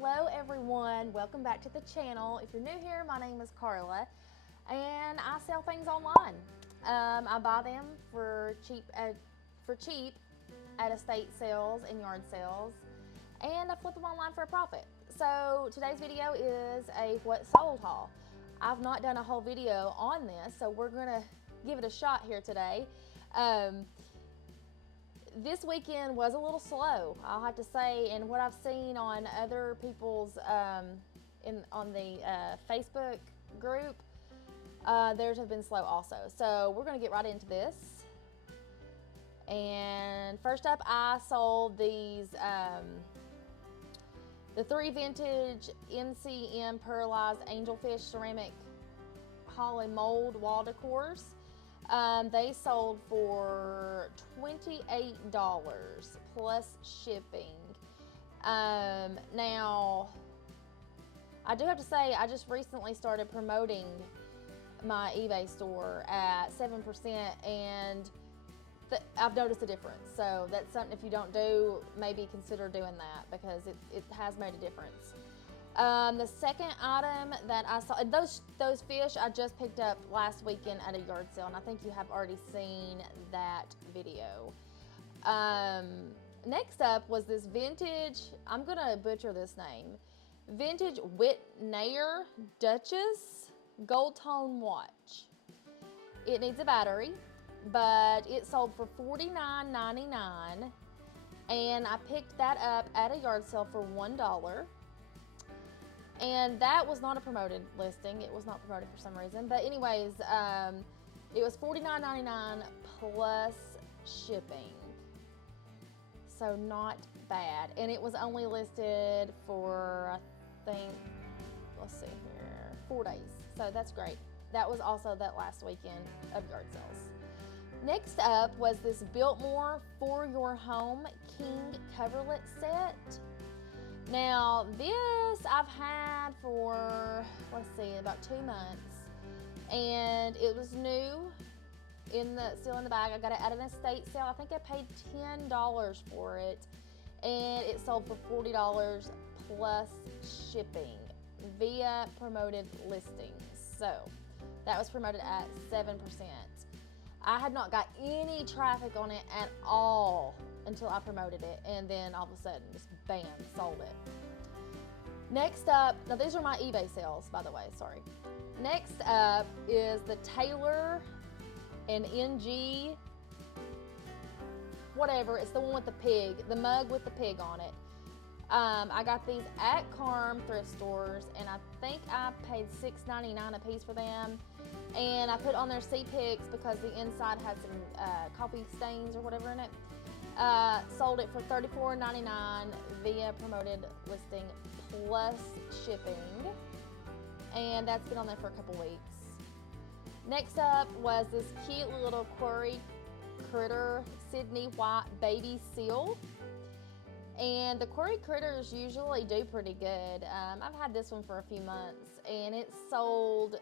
Hello everyone, welcome back to the channel. If you're new here, my name is Carla and I sell things online. I buy them for cheap at estate sales and yard sales, and I flip them online for a profit. So today's video is a what sold haul. I've not done a whole video on this, so we're gonna give it a shot here today. This weekend was a little slow, I'll have to say, and what I've seen on other people's on the Facebook group, theirs have been slow also. So we're going to get right into this. And first up, I sold these the 3 vintage NCM pearlized angelfish ceramic holly mold wall decors. They sold for $28 plus shipping. Now, I do have to say, I just recently started promoting my eBay store at 7%, and I've noticed a difference. So that's something, if you don't do, maybe consider doing that, because it has made a difference. The second item that I saw, those fish I just picked up last weekend at a yard sale, and I think you have already seen that video. Next up was this vintage, I'm gonna butcher this name, vintage Whitnayer Duchess gold tone watch. It needs a battery, but it sold for $49.99, and I picked that up at a yard sale for $1. And that was not a promoted listing. It was not promoted for some reason. But anyways, it was $49.99 plus shipping. So not bad. And it was only listed for, I think, let's see here, 4 days. So that's great. That was also that last weekend of yard sales. Next up was this Biltmore For Your Home King coverlet set. Now this I've had for, let's see, about 2 months, and it was new, still in the bag. I got it at an estate sale. I think I paid $10 for it, and it sold for $40 plus shipping via promoted listings. So that was promoted at 7%. I had not got any traffic on it at all until I promoted it, and then all of a sudden, just bam, sold it. Next up, now these are my eBay sales, by the way, sorry. Next up is the Taylor and NG, whatever, it's the one with the pig, the mug with the pig on it. I got these at Carm thrift stores, and I think I paid $6.99 a piece for them. And I put on their C-Picks because the inside had some coffee stains or whatever in it. Sold it for $34.99 via promoted listing plus shipping, and that's been on there for a couple weeks. Next up was this cute little quarry critter Sydney white baby seal, and the quarry critters usually do pretty good. I've had this one for a few months, and it sold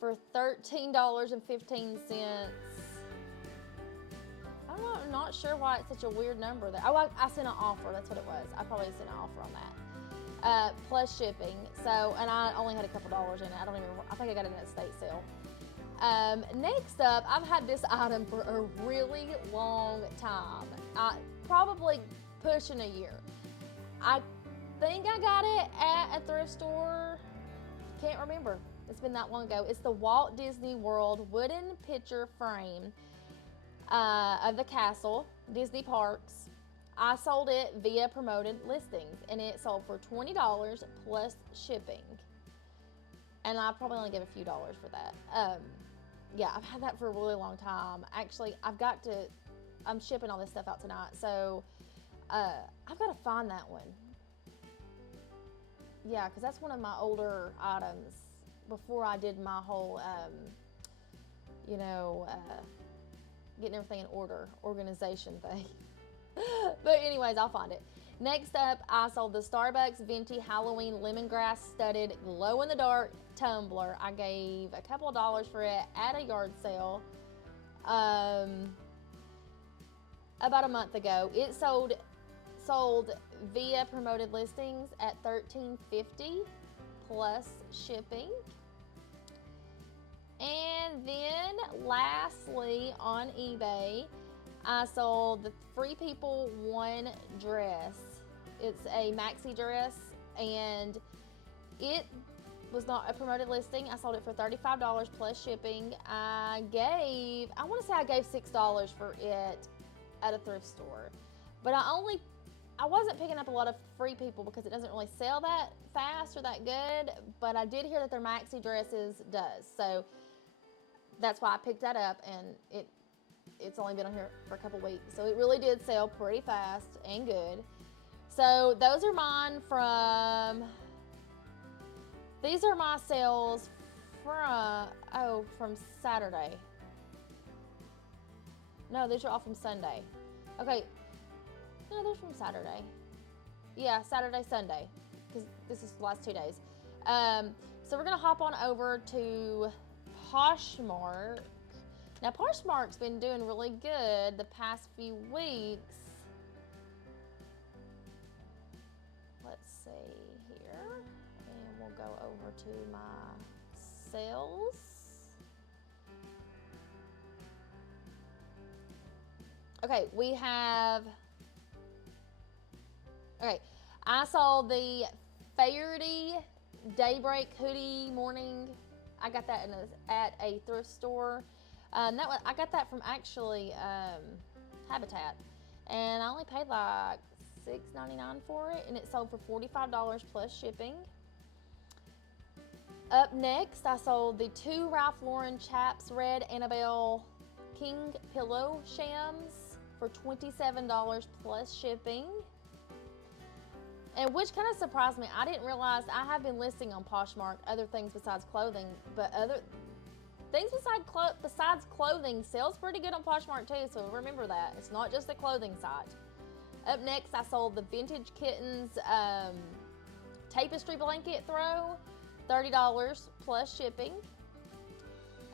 for $13.15. I'm not sure why it's such a weird number there. Oh, I sent an offer, that's what it was. I probably sent an offer on that. Plus shipping. So, and I only had a couple dollars in it. I think I got it in an estate sale. Next up, I've had this item for a really long time. Probably pushing a year. I think I got it at a thrift store. Can't remember. It's been that long ago. It's the Walt Disney World wooden picture frame of the castle, Disney Parks. I sold it via promoted listings, and it sold for $20 plus shipping. And I probably only gave a few dollars for that. Yeah, I've had that for a really long time. Actually, I'm shipping all this stuff out tonight, so I've got to find that one. Yeah, because that's one of my older items before I did my whole, getting everything in order, organization thing. But anyways, I'll find it. Next up, I sold the Starbucks Venti Halloween lemongrass studded glow-in-the-dark tumbler. I gave a couple of dollars for it at a yard sale about a month ago. It sold via promoted listings at $13.50 plus shipping. And then lastly, on eBay, I sold the Free People One dress. It's a maxi dress, and it was not a promoted listing. I sold it for $35 plus shipping. I want to say I gave $6 for it at a thrift store, but I wasn't picking up a lot of Free People because it doesn't really sell that fast or that good, but I did hear that their maxi dresses does. So that's why I picked that up, and it's only been on here for a couple weeks. So it really did sell pretty fast and good. So those are mine these are my sales from Saturday. No, these are all from Sunday. Okay, no, they're from Saturday. Yeah, Saturday, Sunday, because this is the last 2 days. So we're gonna hop on over to Poshmark. Now, Poshmark's been doing really good the past few weeks. Let's see here, and we'll go over to my sales. Okay, I saw the Faherty Daybreak hoodie morning. I got that at a thrift store. I got that from actually Habitat, and I only paid like $6.99 for it, and it sold for $45 plus shipping. Up next, I sold the 2 Ralph Lauren Chaps Red Annabelle King Pillow Shams for $27 plus shipping. And which kind of surprised me. I didn't realize I have been listing on Poshmark other things besides clothing, but other things besides clothing sells pretty good on Poshmark too, so remember that. It's not just a clothing site. Up next, I sold the Vintage Kittens tapestry blanket throw, $30 plus shipping.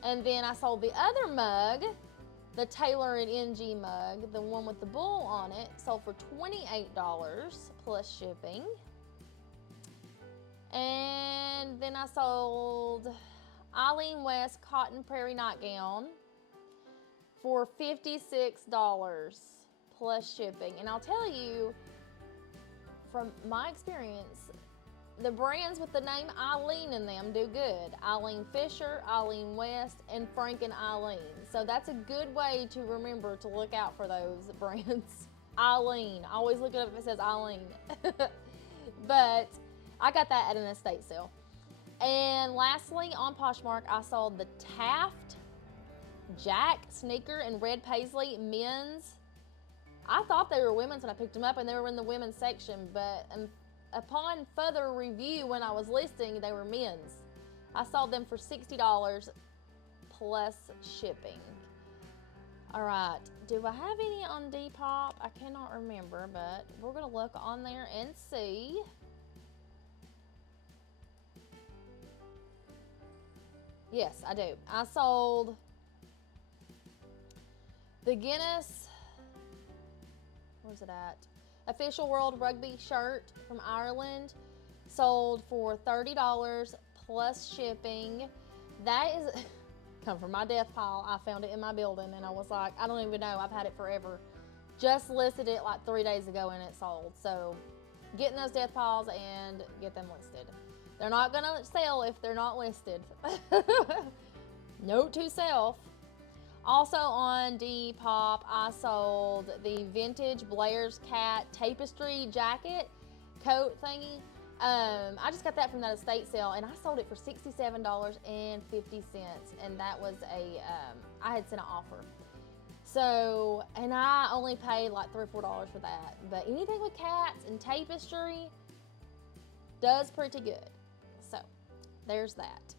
And then I sold the other mug, the Taylor and NG mug, the one with the bull on it, sold for $28 plus shipping. And then I sold Eileen West Cotton Prairie Nightgown for $56 plus shipping. And I'll tell you, from my experience, the brands with the name Eileen in them do good. Eileen Fisher, Eileen West, and Frank and Eileen. So that's a good way to remember to look out for those brands. Eileen. Always look it up if it says Eileen. But I got that at an estate sale. And lastly, on Poshmark, I sold the Taft Jack sneaker in red paisley men's. I thought they were women's when I picked them up, and they were in the women's section, but upon further review when I was listing, they were men's. I sold them for $60 plus shipping. All right, do I have any on Depop? I cannot remember, but we're gonna look on there and see. Yes, I do. I sold the Guinness, where's it at? Official World Rugby shirt from Ireland, sold for $30 plus shipping. That is come from my death pile. I found it in my building, and I was like, I don't even know, I've had it forever. Just listed it like 3 days ago and it sold. So get in those death piles and get them listed. They're not gonna sell if they're not listed. Note to self. Also on Depop, I sold the vintage Blair's Cat tapestry jacket coat thingy. I just got that from that estate sale, and I sold it for $67.50, and that was I had sent an offer. So, and I only paid like $3 or $4 for that. But anything with cats and tapestry does pretty good. So, there's that.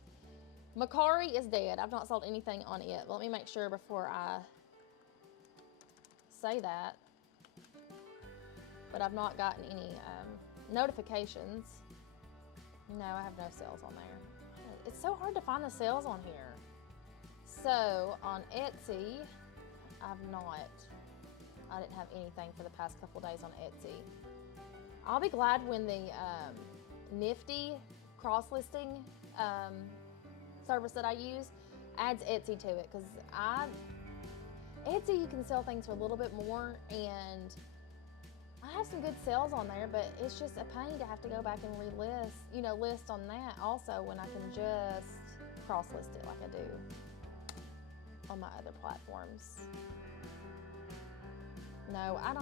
Macari is dead. I've not sold anything on it. Let me make sure before I say that. But I've not gotten any notifications. No, I have no sales on there. It's so hard to find the sales on here. So on Etsy, I didn't have anything for the past couple days on Etsy. I'll be glad when the Nifty cross-listing service that I use adds Etsy to it, because Etsy, you can sell things for a little bit more, and I have some good sales on there, but it's just a pain to have to go back and relist, list on that also, when I can just cross-list it like I do on my other platforms. No, I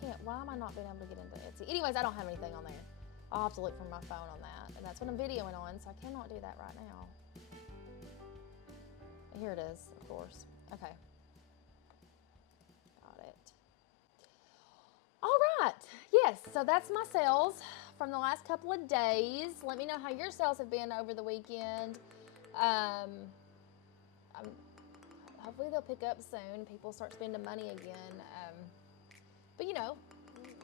can't, why am I not being able to get into Etsy? Anyways, I don't have anything on there. I'll have to look from my phone on that, and that's what I'm videoing on, so I cannot do that right now. Here it is, of course. Okay. Got it. All right, yes, so that's my sales from the last couple of days. Let me know how your sales have been over the weekend. Hopefully they'll pick up soon. People start spending money again. But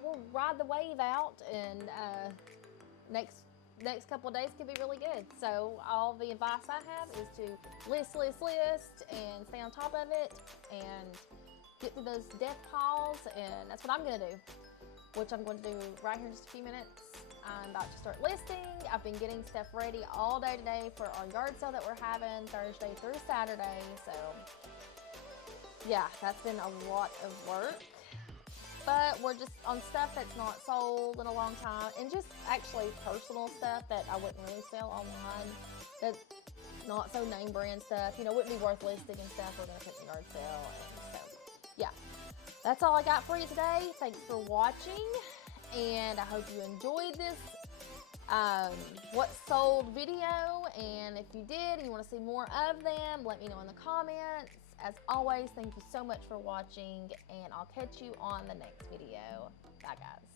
we'll ride the wave out, and next couple of days could be really good. So all the advice I have is to list, and stay on top of it, and get through those death piles, and that's what I'm gonna do, which I'm going to do right here in just a few minutes. I'm about to start listing. I've been getting stuff ready all day today for our yard sale that we're having Thursday through Saturday. So yeah, that's been a lot of work, but we're just on stuff that's not sold in a long time, and just actually personal stuff that I wouldn't really sell online, that's not so name brand stuff, wouldn't be worth listing and stuff. We're gonna put in the yard sale, and so yeah, that's all I got for you today. Thanks for watching, and I hope you enjoyed this what sold video, and if you did and you want to see more of them, let me know in the comments. As always, thank you so much for watching, and I'll catch you on the next video. Bye guys.